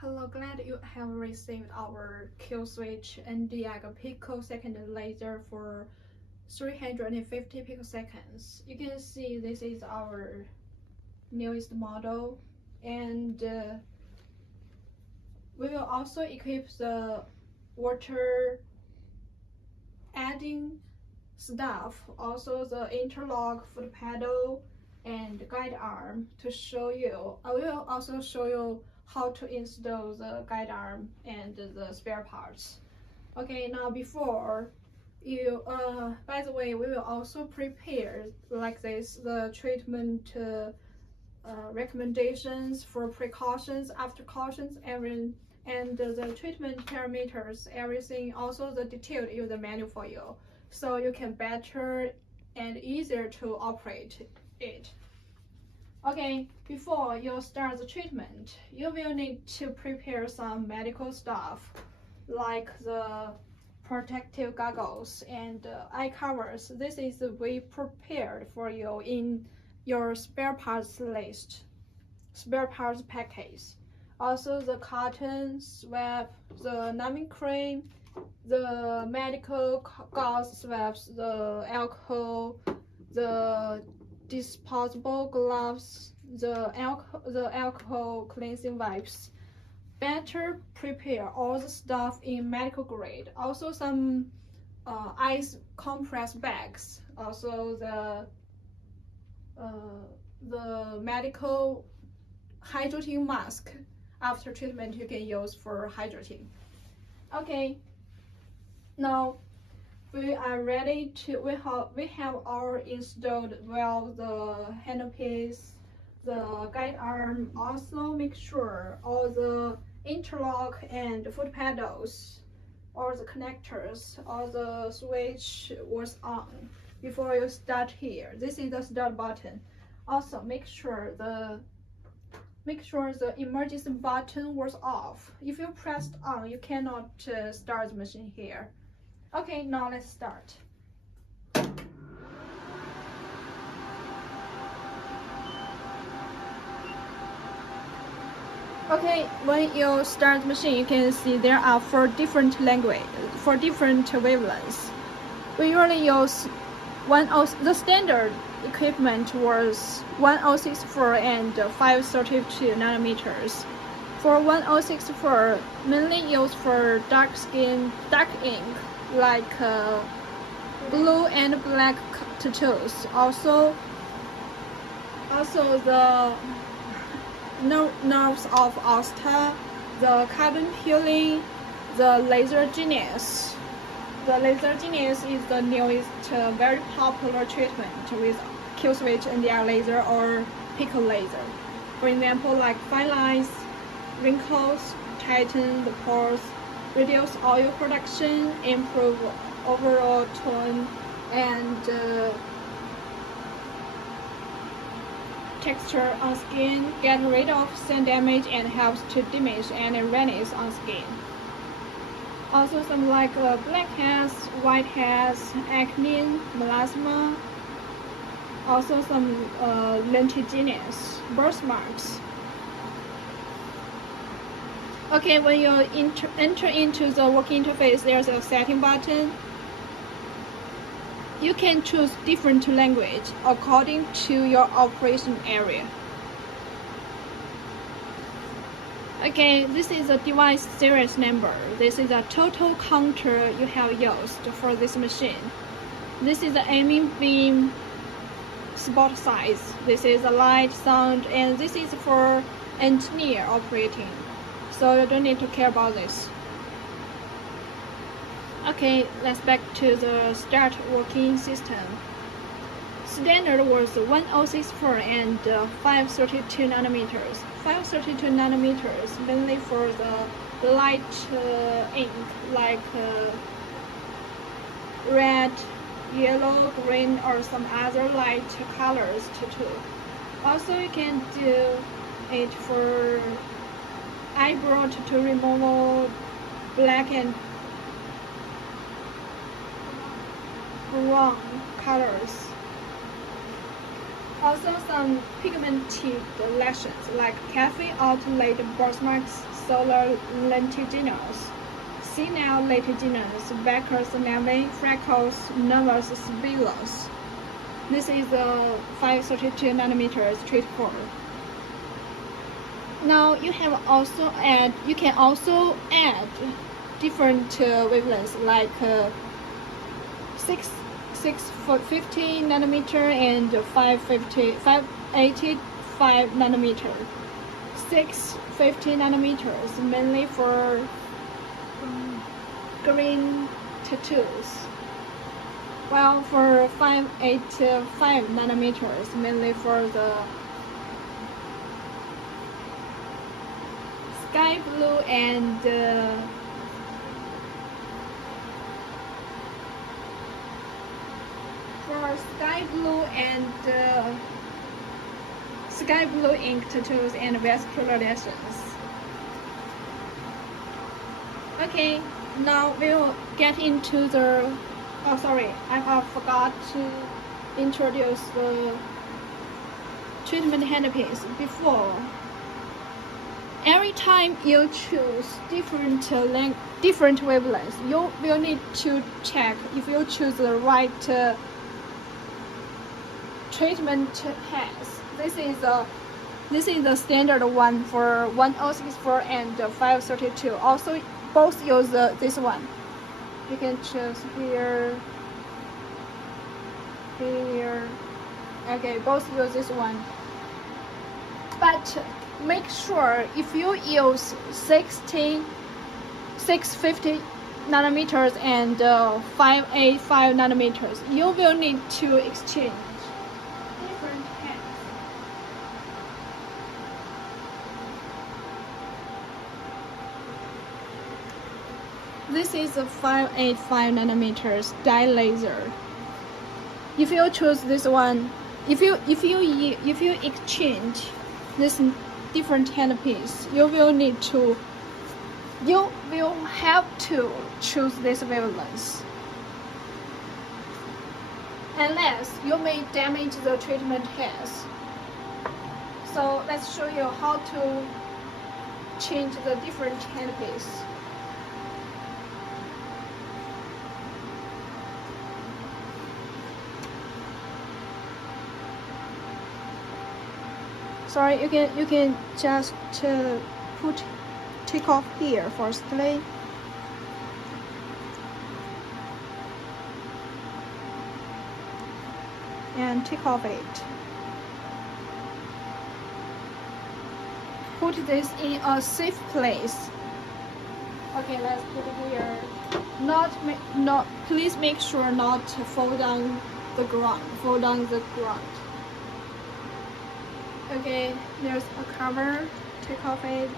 Hello, glad you have received our Q switch and YAG picosecond laser for 350 picoseconds. You can see this is our newest model, and we will also equip the water adding stuff, also the interlock foot pedal and guide arm to show you. I will also show you how to install the guide arm and the spare parts. Okay, now before you, by the way, we will also prepare like this the treatment recommendations for precautions, after cautions, and the treatment parameters, everything, also the detailed user manual for you, so you can better and easier to operate it. Okay, before you start the treatment, you will need to prepare some medical stuff like the protective goggles and eye covers. This is we prepared for you in your spare parts list, spare parts package. Also the cotton swab, the numbing cream, the medical gauze swabs, the alcohol, the disposable gloves, the alcohol cleansing wipes. Better prepare all the stuff in medical grade. Also some ice compress bags. Also the medical hydrating mask. After treatment, you can use for hydrating. Okay, now we are ready to, we have our installed well the handlepiece, the guide arm. Also make sure all the interlock and foot pedals, all the connectors, all the switch was on before you start here. This is the start button. Also make sure the emergency button was off. If you pressed on, you cannot start the machine here. Okay, now let's start. Okay, when you start the machine, you can see there are four different wavelengths. We usually use the standard equipment was 1064 and 532 nanometers. For 1064, mainly used for dark ink, like blue and black tattoos. Also the nerves of Asta, the carbon peeling, the laser genius. The laser genius is the newest very popular treatment with Q switch and the laser or pico laser. For example, like fine lines, wrinkles, tighten the pores, reduce oil production, improve overall tone and texture on skin, get rid of sun damage, and helps to diminish any redness on skin. Also some like blackheads, whiteheads, acne, melasma. Also some lentiginos, birthmarks. Okay, when you enter into the working interface, there's a setting button. You can choose different language according to your operation area. Okay, this is a device series number. This is a total counter you have used for this machine. This is the aiming beam spot size. This is a light, sound, and this is for engineer operating. So you don't need to care about this. Okay, let's back to the start working system. Standard was 1064 and 532 nanometers. 532 nanometers mainly for the light ink like red, yellow, green, or some other light colors too. Also, you can do it for eyebrow to remove black and brown colors. Also some pigmented lesions like cafe outlet birthmarks, solar lentiginos, senile lentiginos, Becker's neve, freckles, nervous speckles. This is a 532 nanometers treat for. Now you can also add different wavelengths like 650 nanometer and 585 nanometer. 650 nanometers mainly for green tattoos, while for 585 nanometers mainly for the sky blue and sky blue ink tattoos and vascular lesions. Okay, now we'll get into the. Oh, sorry, I have forgot to introduce the treatment handpiece before. Every time you choose different wavelengths, you will need to check if you choose the right treatment path. This is the standard one for 1064 and 532. Also, both use this one. You can choose here. Okay, both use this one. But make sure if you use 650 nanometers and 585 nanometers, you will need to exchange different heads. This is a 585 nanometers dye laser. If you choose this one, if you exchange this different handpiece, you will have to choose this wavelength, unless you may damage the treatment heads. So let's show you how to change the different handpiece. Sorry, you can just take off here firstly. And take off it. Put this in a safe place. Okay, let's put it here. Please make sure not to fall down the ground. Okay, there's a cover. Take off it.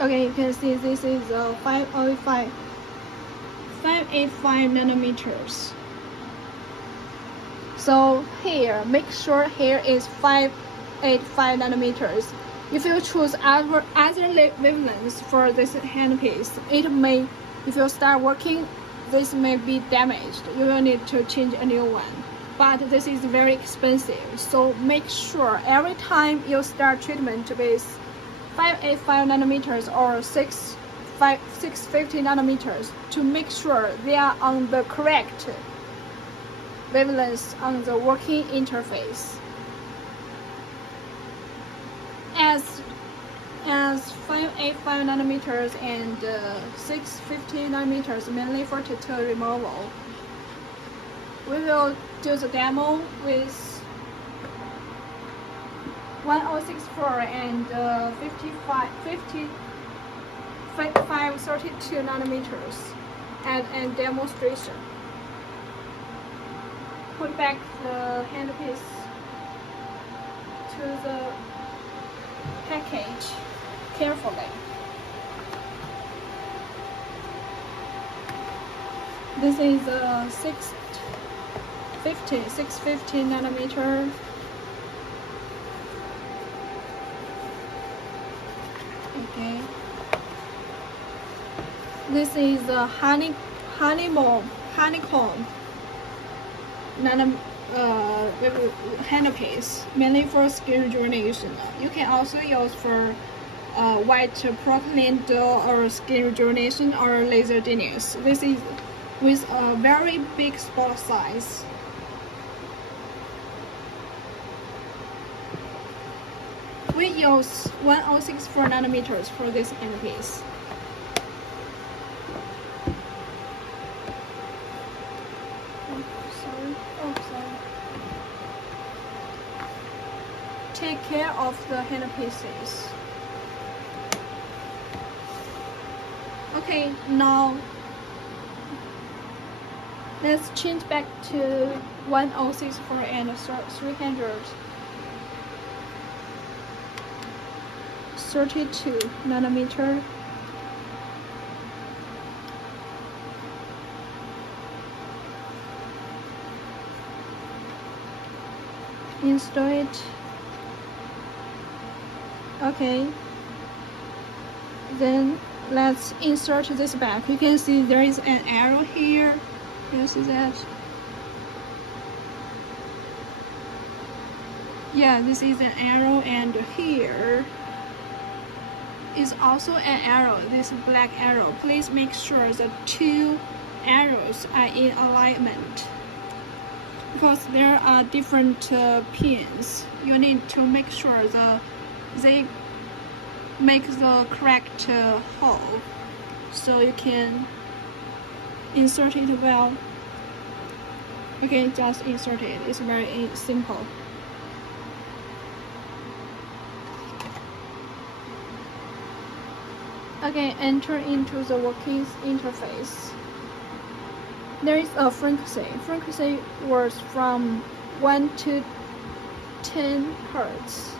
Okay, you can see this is 585 nanometers. So here, make sure here is 585 nanometers. If you choose other wavelengths for this handpiece, it may, if you start working, this may be damaged. You will need to change a new one. But this is very expensive, so make sure every time you start treatment with 585 nanometers or 650 nanometers to make sure they are on the correct wavelengths on the working interface. As 585 nanometers and 650 nanometers mainly for tattoo removal. We will do the demo with 1064 and 532 nanometers and demonstration. Put back the handpiece to the package carefully. This is a 650 nanometer. Okay. This is a honeycomb handpiece, mainly for skin rejuvenation. You can also use for white protein or skin rejuvenation or laser genius. This is with a very big spot size. We use 1064 nanometers for this handpiece. Take care of the handpieces. Okay, now let's change back to 1064 and 332 nanometer. Install it. Okay, then let's insert this back. You can see there is an arrow here. You see that? Yeah, this is an arrow, and here is also an arrow, this black arrow. Please make sure the two arrows are in alignment, because there are different pins. You need to make sure they make the correct hole, so you can insert it well. Okay, just insert it. It's very simple. Okay, enter into the working interface. There is a frequency. Frequency works from 1 to 10 Hertz.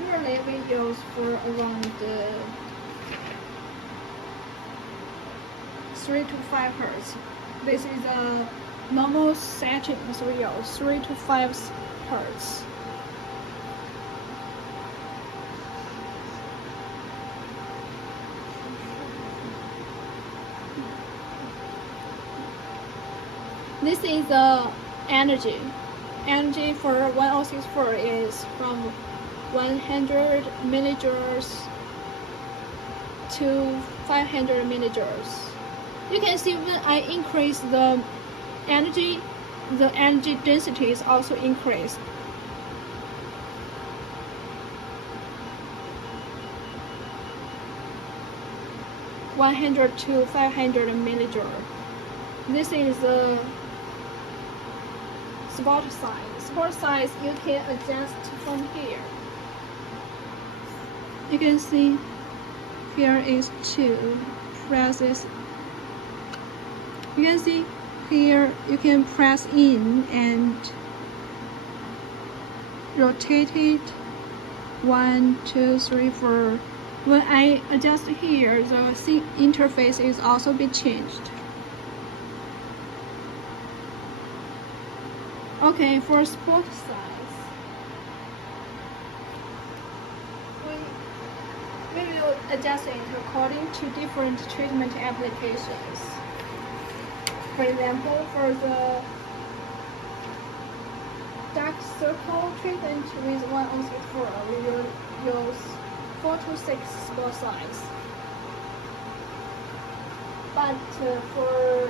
Usually we use for around 3 to 5 Hertz. This is a normal setting, so we use 3 to 5 Hertz. This is the energy. Energy for 1064 is from 100 millijoules to 500 millijoules. You can see when I increase the energy density is also increased. (100 to 500 millijoule). This is the spot size. Spot size you can adjust from here. You can see here is 2. Press this. You can see here you can press in and rotate it. 1, 2, 3, 4. When I adjust here, the interface is also be changed. Okay, for spot size, we will adjust it according to different treatment applications. For example, for the dark circle treatment with 1064, we will use 4 to 6 spot size. But for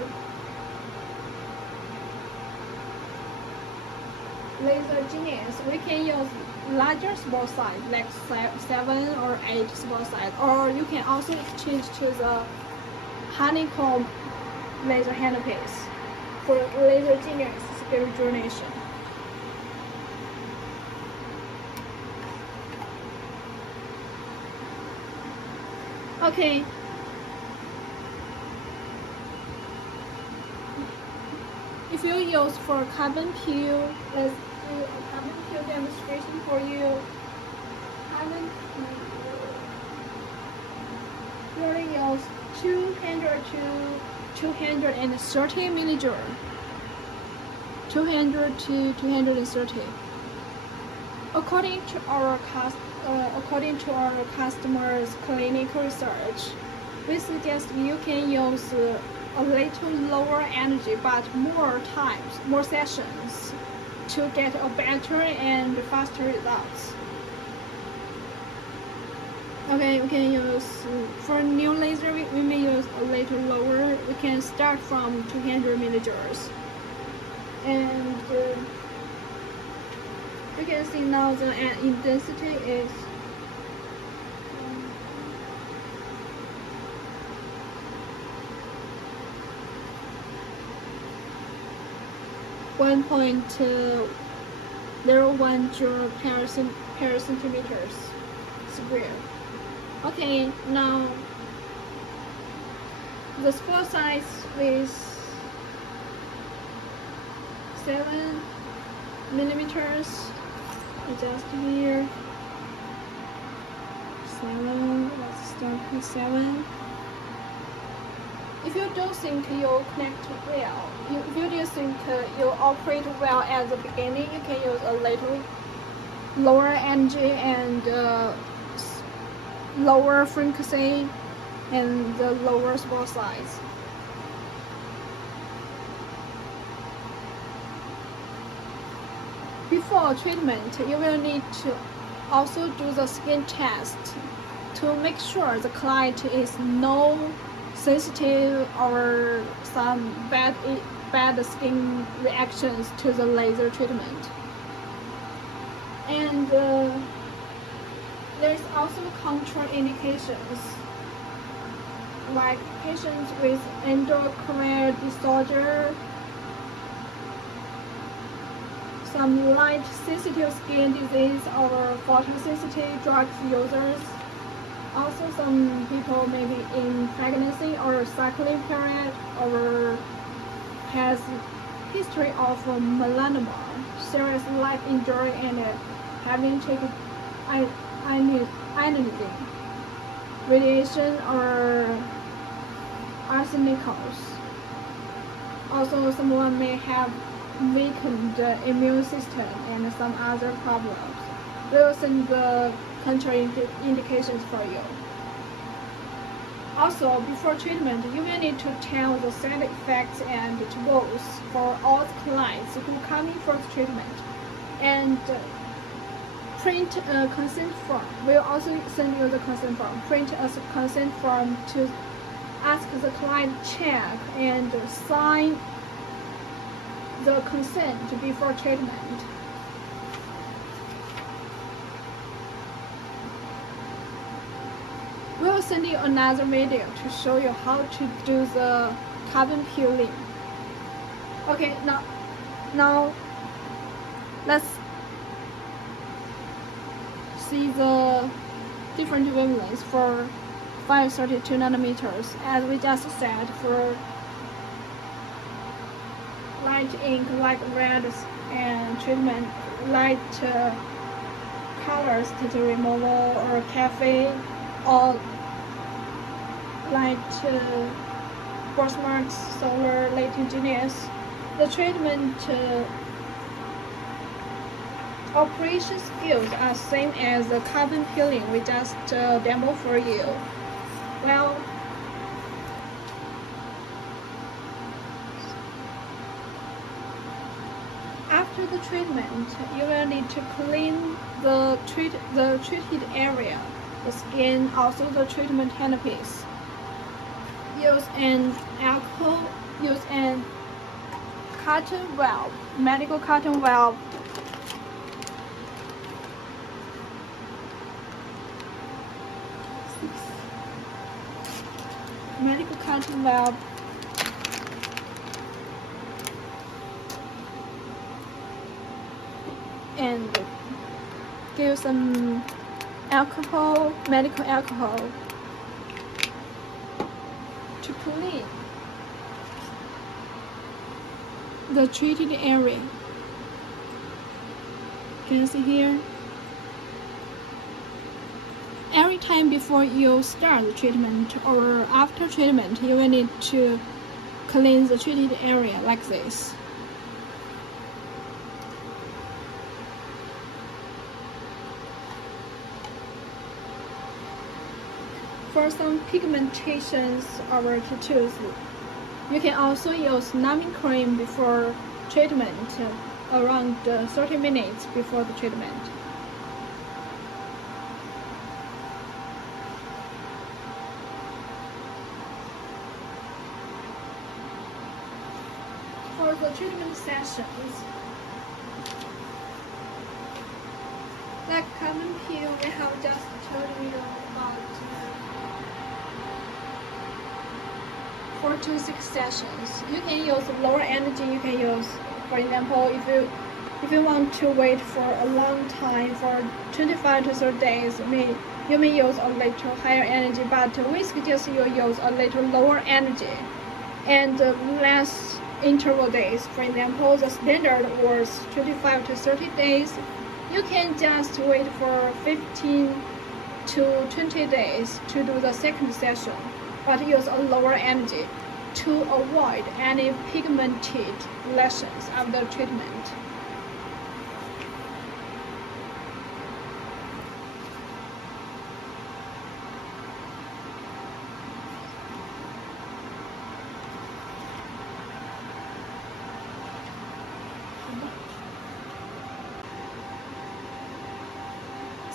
laser genius, we can use larger spot size, like 7 or 8 spot size, or you can also change to the honeycomb laser handpiece for laser genius skin rejuvenation. Okay. If you use for carbon peel, let's do a carbon peel demonstration for you. Carbon peel. usually use 200 to 230 millijoule. 200 to 230. According to our customers' clinical research, we suggest you can use a little lower energy but more times, more sessions to get a better and faster results. Okay, we can use, for new laser, we may use a little lower. We can start from 200 millijoules. And you can see now the intensity is 1.01 joule per centimeters square. Okay, now the spot size is 7 millimeters. Adjust here. 7. Let's start with 7. If you don't think you connect well, if you don't think you operate well at the beginning, you can use a little lower energy and lower frequency and the lower spot size. Before treatment, you will need to also do the skin test to make sure the client is no sensitive or some bad skin reactions to the laser treatment. And there's also contraindications, like patients with endocrine disorder, some light sensitive skin disease or photosensitive drug users. Also, some people may be in pregnancy or cycling period or has history of melasma, serious life injury, and having taken ionizing radiation or arsenicals. Also, someone may have weakened immune system and some other problems. We will send the contraindications for you. Also, before treatment, you will need to tell the side effects and goals for all the clients who come in for the treatment, and print a consent form. We'll also send you the consent form. Print a consent form to ask the client check and sign the consent before treatment. We'll send you another video to show you how to do the carbon peeling. Okay, now let's see the different wavelengths for 532 nanometers. As we just said, for light ink like red and treatment, light colors, tattoo removal or cafe, or light birthmarks, solar, lentiginos. The treatment operation skills are same as the carbon peeling we just demo for you. Well, after the treatment, you will need to clean the treated area, the skin, also the treatment handpiece. Use an alcohol, use an cotton valve, medical cotton valve. Medical cotton valve. And give some alcohol, medical alcohol, to clean the treated area. Can you see here? Every time before you start the treatment or after treatment, you will need to clean the treated area like this. For some pigmentations or tattoos, you can also use numbing cream before treatment, around 30 minutes before the treatment. For the treatment sessions, like common peel, we have just told you about 4 to 6 sessions. You can use lower energy. You can use, for example, if you want to wait for a long time, for 25 to 30 days, you may use a little higher energy, but we suggest you use a little lower energy and less interval days. For example, the standard was 25 to 30 days. You can just wait for 15 to 20 days to do the second session, but use a lower energy to avoid any pigmented lesions after treatment.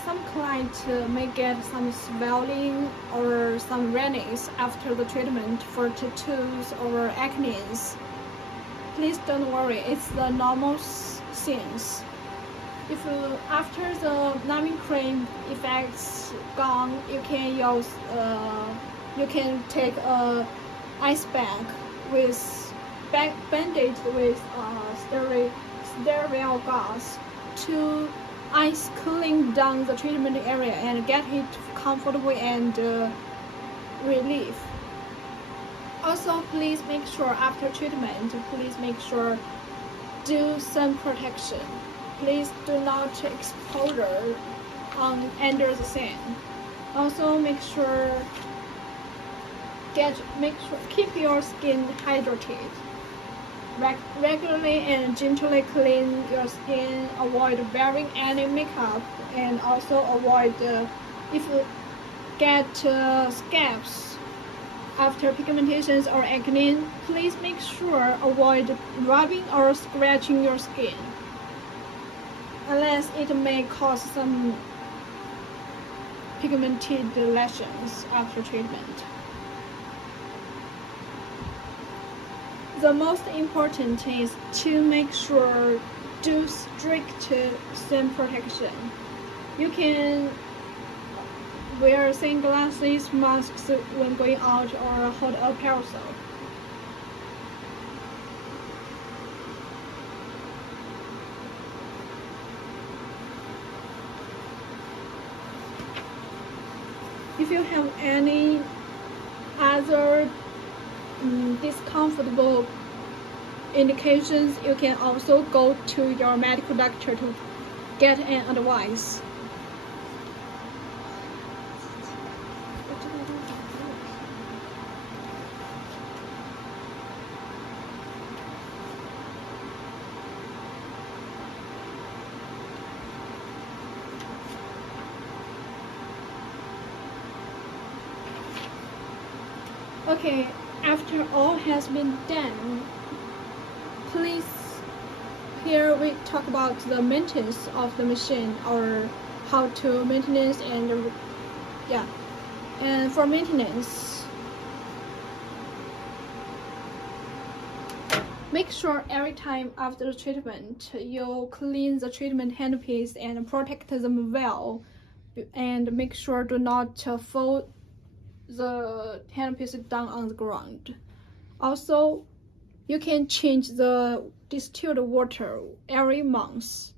Some clients may get some swelling or some redness after the treatment for tattoos or acnes. Please don't worry, it's the normal things. If after the numbing cream effects gone, you can take a ice bag with bandage with sterile gauze to ice cooling down the treatment area and get it comfortable and relief. Also, please make sure after treatment, do sun protection. Please do not exposure under the sun. Also, keep your skin hydrated. Regularly and gently clean your skin, avoid wearing any makeup, and also avoid if you get scabs after pigmentations or acne, please make sure avoid rubbing or scratching your skin unless it may cause some pigmented lesions after treatment. The most important is to make sure do strict sun protection. You can wear sunglasses, masks when going out, or hold a parasol. If you have any other discomfortable indications, you can also go to your medical doctor to get an advice. Okay, after all has been done, please, here we talk about the maintenance of the machine, or how to maintenance, and and for maintenance, make sure every time after the treatment you clean the treatment handpiece and protect them well, and make sure do not fold the handpiece down on the ground. Also, you can change the distilled water every month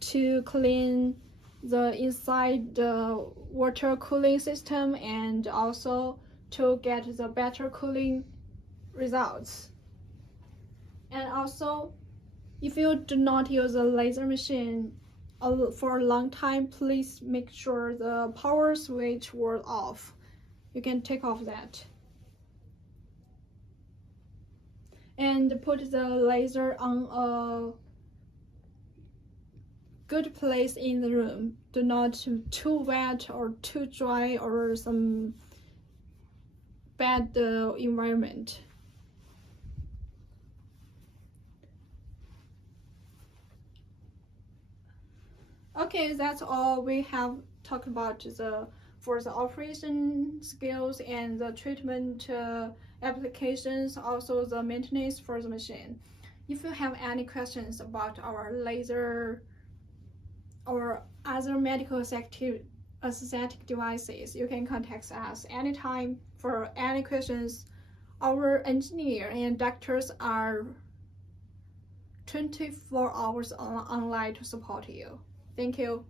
to clean the inside the water cooling system, and also to get the better cooling results. And also, if you do not use a laser machine for a long time, please make sure the power switch was off. You can take off that. And put the laser on a good place in the room. Do not too wet or too dry or some bad environment. Okay, that's all we have talked about for the operation skills and the treatment applications, also the maintenance for the machine. If you have any questions about our laser or other medical aesthetic devices, you can contact us anytime for any questions. Our engineer and doctors are 24 hours online to support you. Thank you.